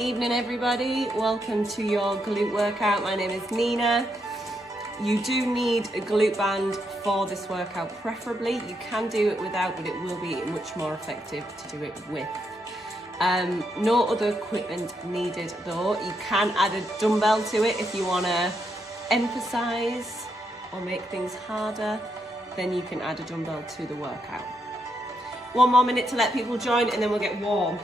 Evening everybody, welcome to your glute workout. My name is Nina. You do need a glute band for this workout, preferably. You can do it without, but it will be much more effective to do it with. No other equipment needed though. You can add a dumbbell to it if you want to emphasize or make things harder, then you can add a dumbbell to the workout. 1 more minute to let people join and then we'll get warm.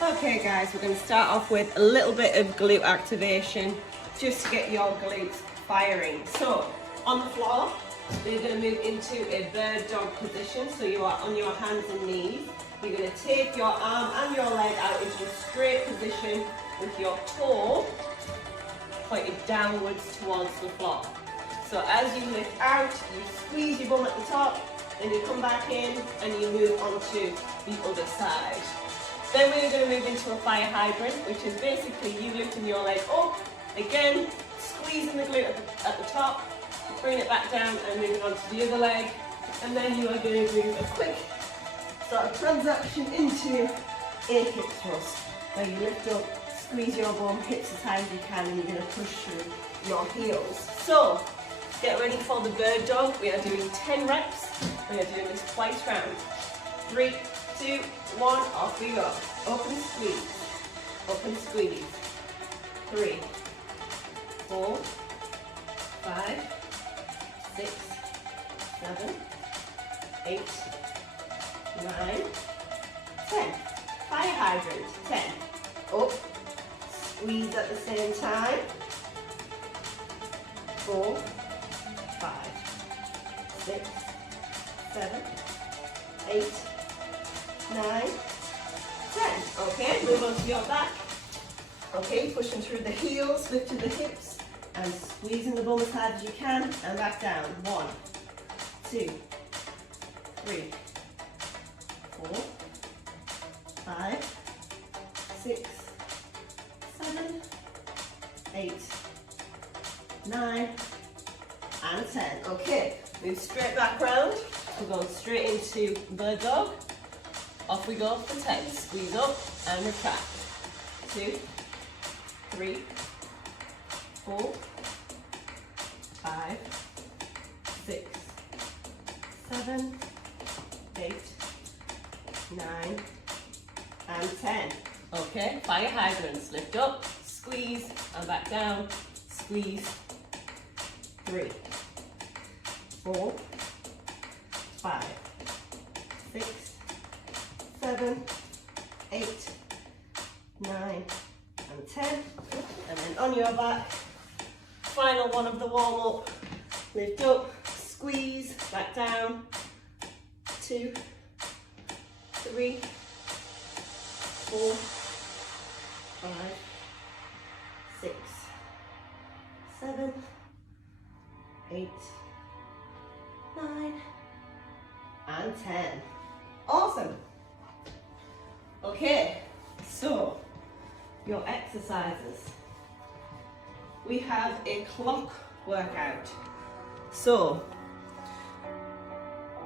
Okay guys, we're going to start off with a little bit of glute activation just to get your glutes firing. So on the floor, you're going to move into a bird dog position. So you are on your hands and knees. You're going to take your arm and your leg out into a straight position with your toe pointed downwards towards the floor. So as you lift out, you squeeze your bum at the top, then you come back in and you move onto the other side. Then we're going to move into a fire hydrant, which is basically you lifting your leg up, again, squeezing the glute at the top, bring it back down and moving on to the other leg. And then you are going to do a quick sort of transaction into a hip thrust, where you lift up, squeeze your bum, hips as high as you can, and you're going to push through your heels. So, get ready for the bird dog. We are doing 10 reps. We are doing this twice round. 3, 2, 1, off we go. Open squeeze. Open squeeze. 3, 4, 5, 6, 7, 8, 9, 10. Fire hydrant. 10. Up. Squeeze at the same time. 4, 5, 6, 7, 8, 9, 10. Okay, move on to your back. Okay, pushing through the heels, lifting the hips, and squeezing the bum as hard as you can, and back down. 1, 2, 3, 4, 5, 6, 7, 8, 9, and 10. Okay, move straight back round. We're going straight into bird dog. Off we go for 10. Squeeze up and retract. 2, 3, 4, 5, 6, 7, 8, 9, and 10. Okay, fire hydrants. Lift up, squeeze, and back down. Squeeze. 3, 4, 5, 6, 7, 8, 9, and 10. And then on your back, final one of the warm up. Lift up, squeeze, back down. 2, 3, 4, 5, 6, 7, 8, 9, and 10. Awesome. Okay, so your exercises. We have a clock workout. So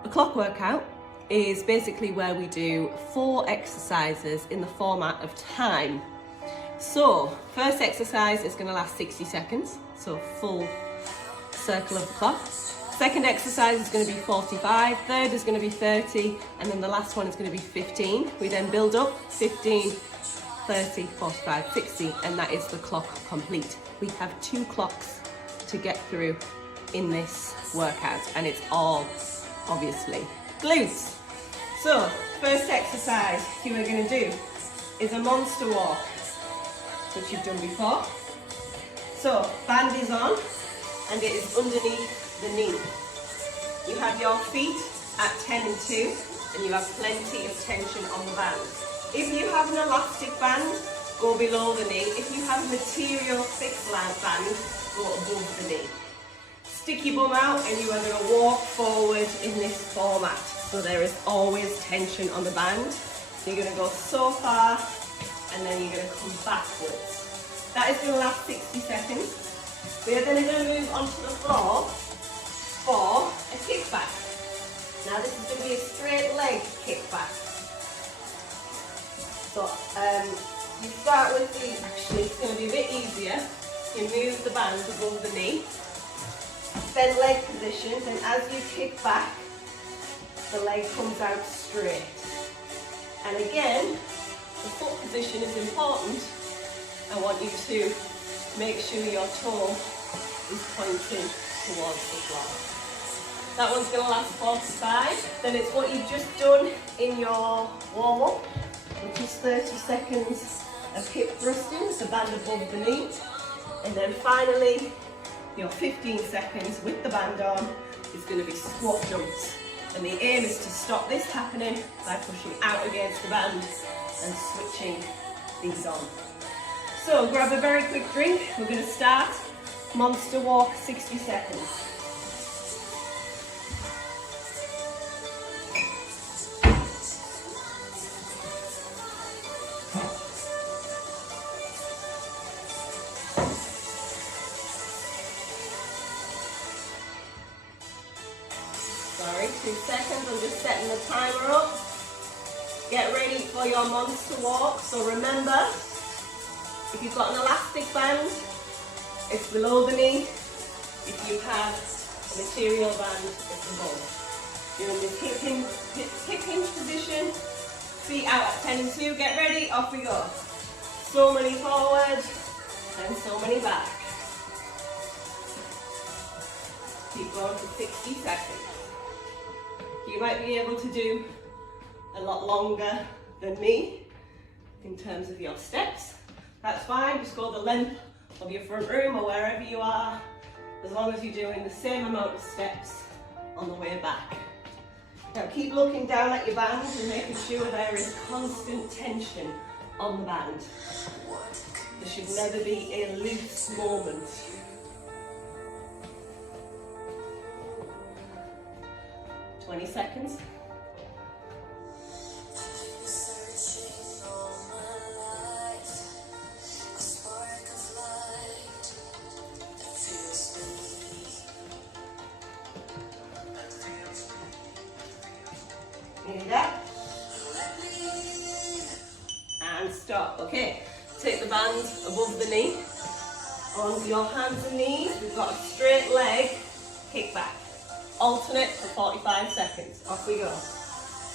a clock workout is basically where we do 4 exercises in the format of time. So first exercise is going to last 60 seconds, so full circle of the clock. Second exercise is going to be 45, third is going to be 30, and then the last one is going to be 15. We then build up 15, 30, 45, 60, and that is the clock complete. We have 2 clocks to get through in this workout, and it's all obviously glutes. So, first exercise you are going to do is a monster walk, which you've done before. So, band is on and it is underneath the knee. You have your feet at 10 and 2 and you have plenty of tension on the band. If you have an elastic band, go below the knee. If you have a material fixed band, go above the knee. Stick your bum out and you are going to walk forward in this format. So there is always tension on the band. So you're going to go so far and then you're going to come backwards. That is going to last 60 seconds. We are then going to move onto the floor for a kickback. Now this is going to be a straight leg kickback. So you start with the, actually it's going to be a bit easier. You move the band above the knee. Then leg position, then as you kick back, the leg comes out straight. And again, the foot position is important. I want you to make sure your toe is pointing towards the floor. That one's going to last 45. Then it's what you've just done in your warm-up, which is 30 seconds of hip thrusting with the band above the knee. And then finally, your 15 seconds with the band on is going to be squat jumps. And the aim is to stop this happening by pushing out against the band and switching these on. So grab a very quick drink. We're going to start monster walk 60 seconds. Sorry, 2 seconds, I'm just setting the timer up. Get ready for your monster walk. So remember, if you've got an elastic band, it's below the knee. If you have a material band, it's above. You're in this hip hinge position, feet out at 10 and 2, get ready, off we go. So many forward, and so many back. Keep going for 60 seconds. You might be able to do a lot longer than me in terms of your steps. That's fine, just go the length of your front room or wherever you are, as long as you're doing the same amount of steps on the way back. Now keep looking down at your band and making sure there is constant tension on the band. There should never be a loose moment. 20 seconds. Nearly there. And stop. Okay, take the band above the knee. On your hands and knees, we've got a straight leg kick back. Alternate for 45 seconds. Off we go.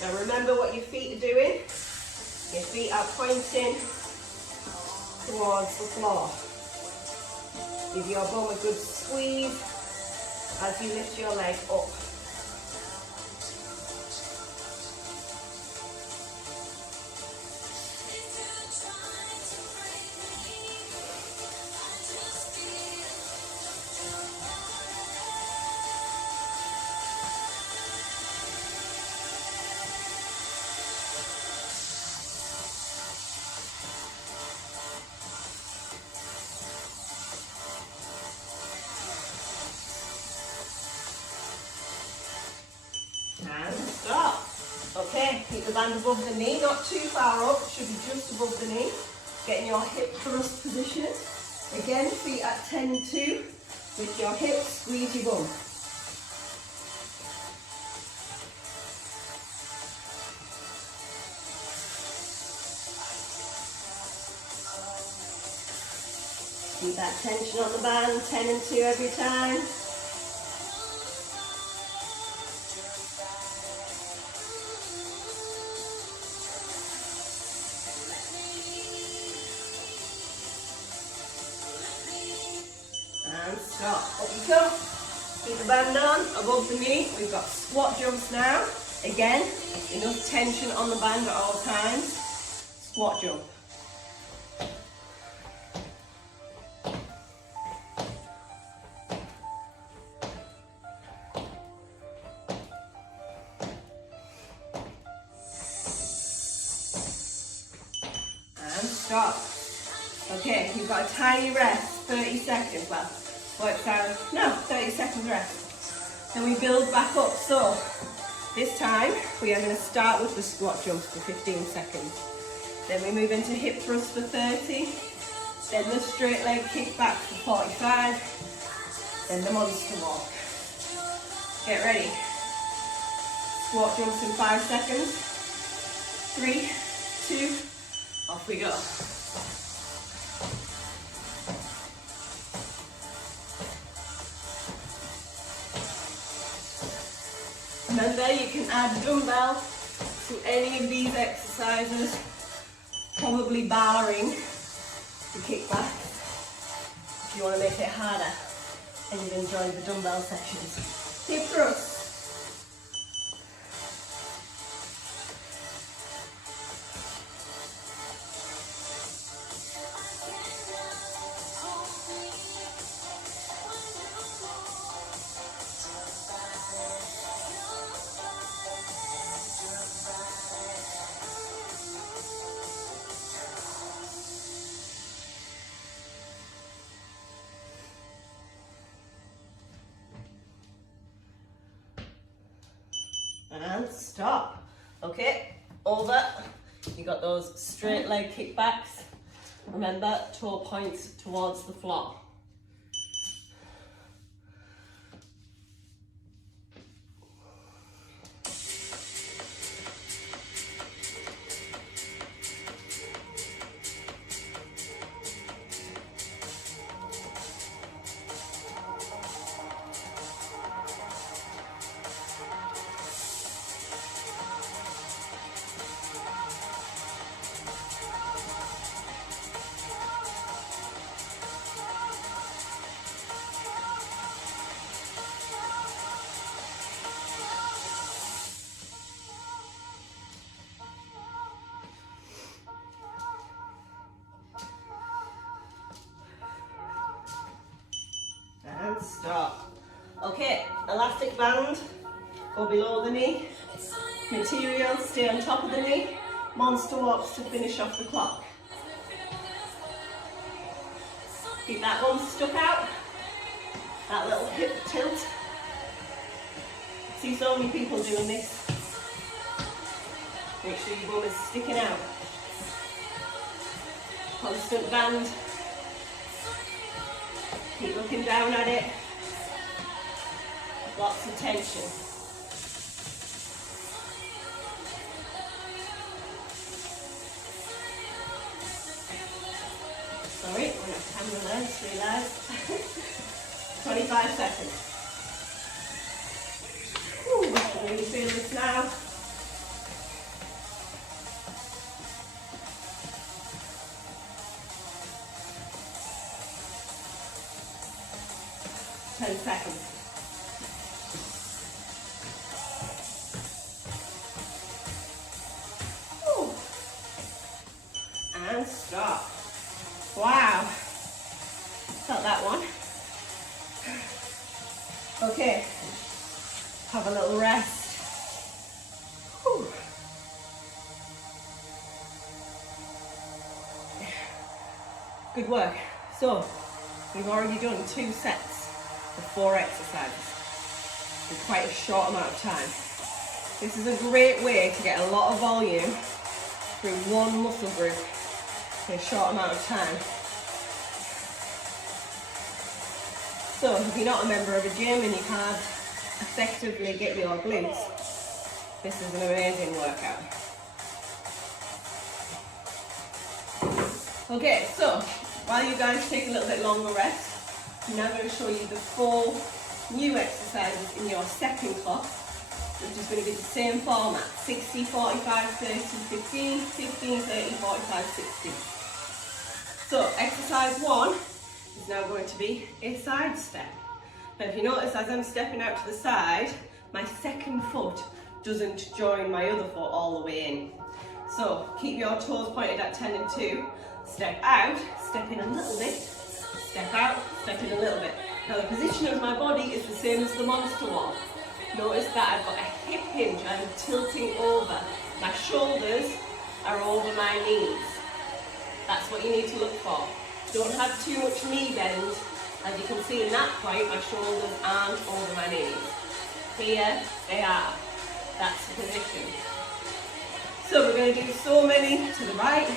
Now remember what your feet are doing. Your feet are pointing towards the floor. Give your bum a good squeeze as you lift your leg up. And stop. Okay, keep the band above the knee, not too far up, should be just above the knee. Getting your hip thrust position. Again, feet at 10 and 2. With your hips, squeeze your bum. Keep that tension on the band, 10 and 2 every time. And stop. Up you go. Keep the band on, above the knee. We've got squat jumps now. Again, enough tension on the band at all times. Squat jump. And stop. Okay, you've got a tiny rest, 30 seconds. Well, works out, no, 30 seconds rest. Then we build back up. So this time we are going to start with the squat jumps for 15 seconds. Then we move into hip thrust for 30. Then the straight leg kickback for 45. Then the monster walk. Get ready. Squat jumps in 5 seconds. 3, 2, off we go. Remember, you can add dumbbell to any of these exercises, probably barring the kickback, if you want to make it harder and you enjoy the dumbbell sections. Hip thrust. And stop. Okay, over. You got those straight leg kickbacks. Remember, toe points towards the floor. And stop. Okay, elastic band, go below the knee. Material, stay on top of the knee. Monster walks to finish off the clock. Keep that one stuck out. That little hip tilt. See so many people doing this. Make sure your bum is sticking out. Constant band. Keep looking down at it. Lots of tension. Sorry, I'm going to camera there, just realised. 25 seconds. Ooh, I can really feel this now. Seconds. Ooh. And stop. Wow. Felt that one. Okay. Have a little rest. Whew. Good work. So, we've already done 2 sets. 4 exercises in quite a short amount of time. This is a great way to get a lot of volume through one muscle group in a short amount of time. So if you're not a member of a gym and you can't effectively get your glutes, this is an amazing workout. Okay, so while you guys take a little bit longer rest, I'm now going to show you the 4 new exercises in your second class, which is going to be the same format: 60, 45, 30, 15, 15, 30, 45, 60. So exercise 1 is now going to be a side step. Now if you notice, as I'm stepping out to the side, my second foot doesn't join my other foot all the way in. So keep your toes pointed at 10 and 2. Step out, step in a little bit, step out, step in a little bit. Now the position of my body is the same as the monster walk. Notice that I've got a hip hinge, I'm tilting over. My shoulders are over my knees. That's what you need to look for. Don't have too much knee bend. As you can see in that point, my shoulders aren't over my knees. Here they are. That's the position. So we're going to do so many to the right,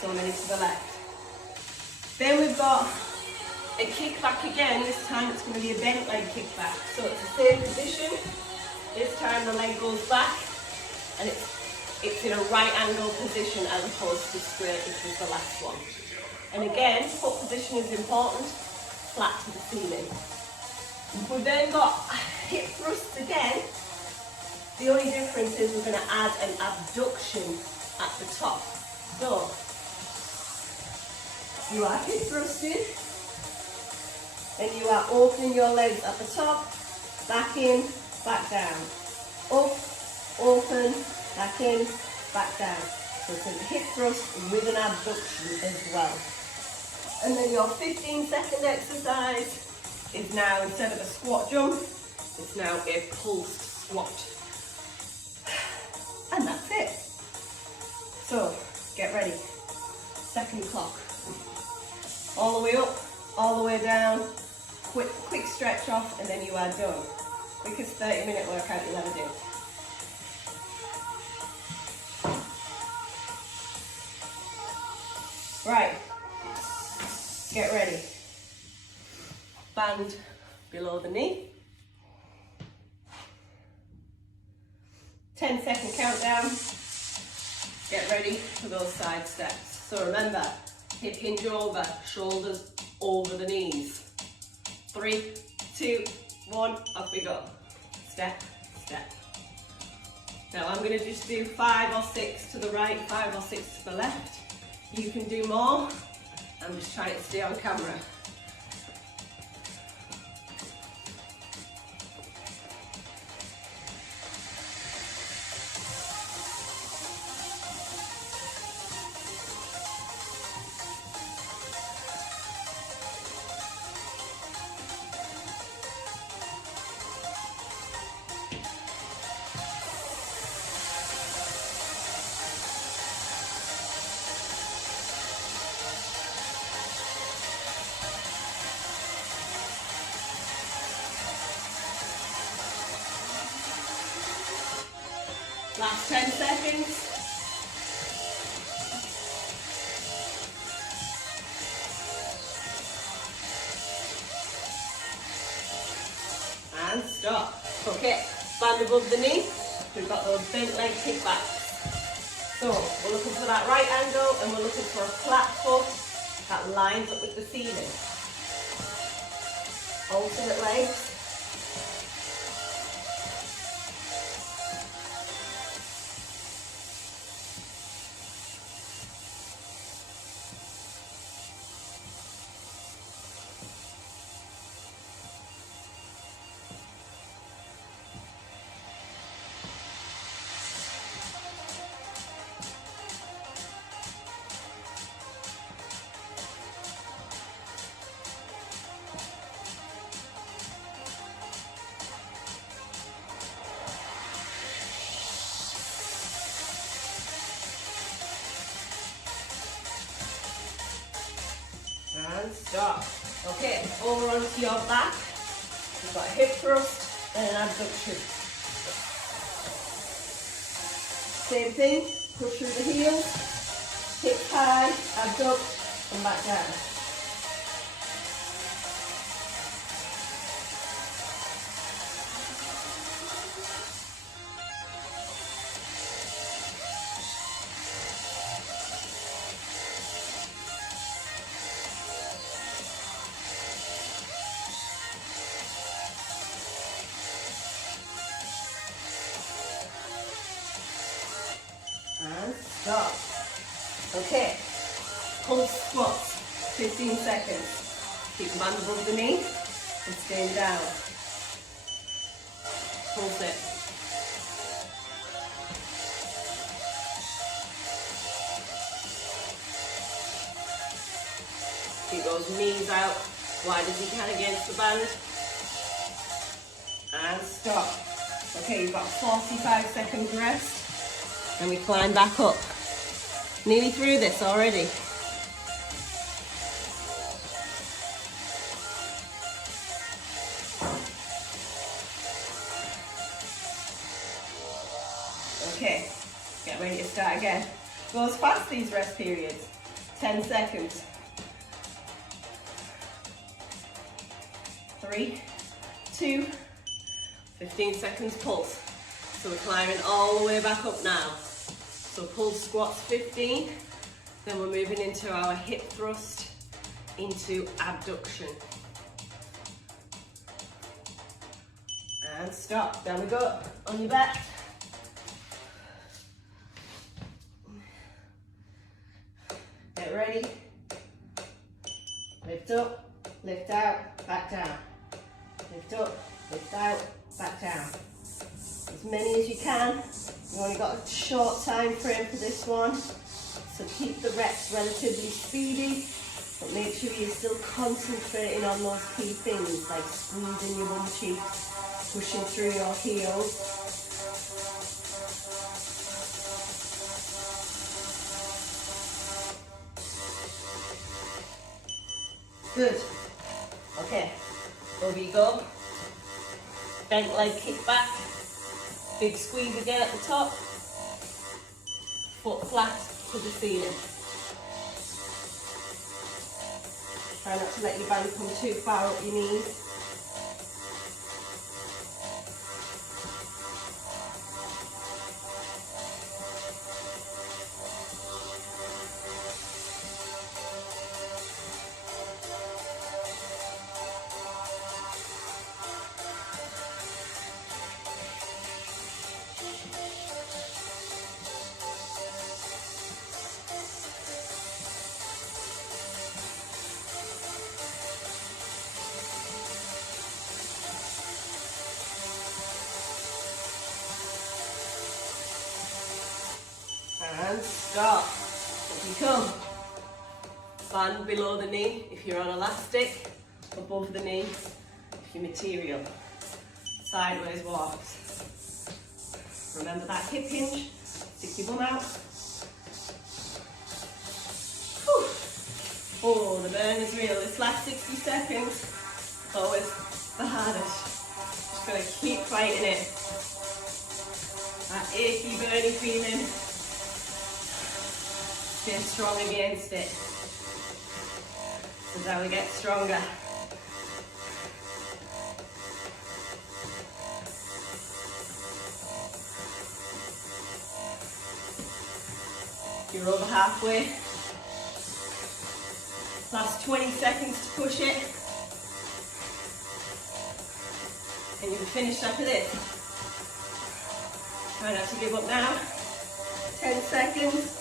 so many to the left. Then we've got a kickback again. This time it's going to be a bent leg kickback. So it's the same position. This time the leg goes back and it's in a right angle position as opposed to straight, which was the last one. And again, foot position is important, flat to the ceiling. We've then got hip thrusts again. The only difference is we're going to add an abduction at the top. So, you are hip thrusting, and you are opening your legs at the top, back in, back down. Up, open, back in, back down. So it's a hip thrust with an abduction as well. And then your 15-second exercise is now, instead of a squat jump, it's now a pulsed squat. And that's it. So, get ready. Second clock. All the way up, all the way down. Quick stretch off, and then you are done. Quickest 30-minute workout you'll ever do. Right. Get ready. Band below the knee. 10-second countdown. Get ready for those side steps. So remember, hip hinge over, shoulders over the knees. 3, 2, 1, off we go. Step, step. Now I'm going to just do 5 or 6 to the right, 5 or 6 to the left. You can do more. I'm just trying to stay on camera. Last 10 seconds. And stop. Okay, band above the knee. We've got those bent leg kickbacks. So we're looking for that right angle and we're looking for a flat foot that lines up with the ceiling. Alternate legs. And stop. Okay, over onto your back. You've got a hip thrust and an abduction. Same thing, push through the heels, hip high, abduct, and back down. And stop. Okay, pulse squats, 15 seconds. Keep the band above the knee and staying down. Pulse it. Keep those knees out, wide as you can against the band. And stop. Okay, you've got 45 seconds rest. And we climb back up. Nearly through this already. Okay, get ready to start again. Goes fast, these rest periods. 10 seconds. 3, 2, 15 seconds pulse. So we're climbing all the way back up now. So pulse squats 15, then we're moving into our hip thrust into abduction. And stop, down we go, on your back. Get ready. Lift up, lift out, back down. Lift up, lift out, back down. As many as you can. You've only got a short time frame for this one. So keep the reps relatively speedy, but make sure you're still concentrating on those key things like squeezing your bum cheeks, pushing through your heels. Good. Okay, over you go. Bent leg kick back. Big squeeze again at the top. Foot flat to the ceiling. Try not to let your band come too far up your knees. And stop. Up you come. Band below the knee if you're on elastic, above the knee if you're material. Sideways walks. Remember that hip hinge. Stick your bum out. Whew. Oh, the burn is real. This last 60 seconds, always the hardest. Just gotta keep fighting it. That achy, burny feeling. Stay strong against it. This is how we get stronger. You're over halfway. Last 20 seconds to push it. And you'll be finished after this. Try not to give up now. 10 seconds.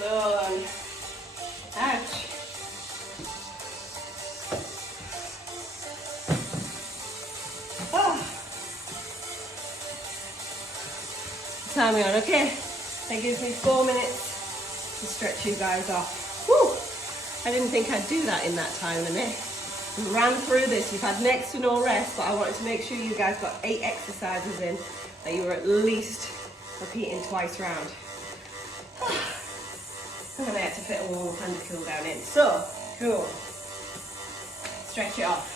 Done. Ouch. Oh. Time we on, okay. That gives me 4 minutes to stretch you guys off. Woo! I didn't think I'd do that in that time limit. We ran through this. You've had next to no rest, but I wanted to make sure you guys got 8 exercises in, that you were at least repeating twice round. And then I had to fit a warm up and a cool down in. So, cool. Stretch it off.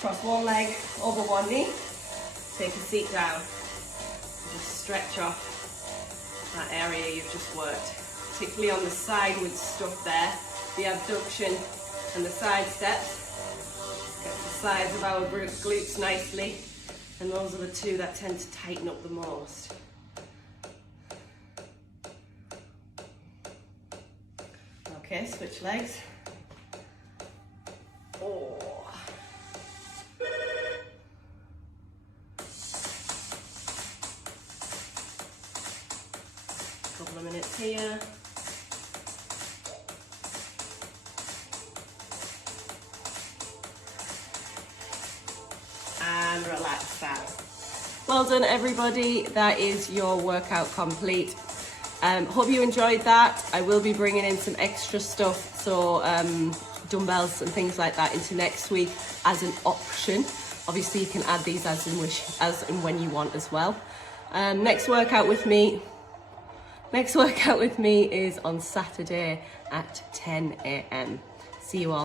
Cross one leg over one knee. Take a seat down. Just stretch off that area you've just worked. Particularly on the side with stuff there. The abduction and the side steps. Get the sides of our glutes nicely. And those are the two that tend to tighten up the most. Okay, switch legs. Oh. Couple of minutes here. And relax out. well done, everybody. That is your workout complete. Hope you enjoyed that. I will be bringing in some extra stuff, so dumbbells and things like that into next week as an option. Obviously, you can add these as and when you want as well. Next workout with me is on Saturday at 10 a.m. See you all.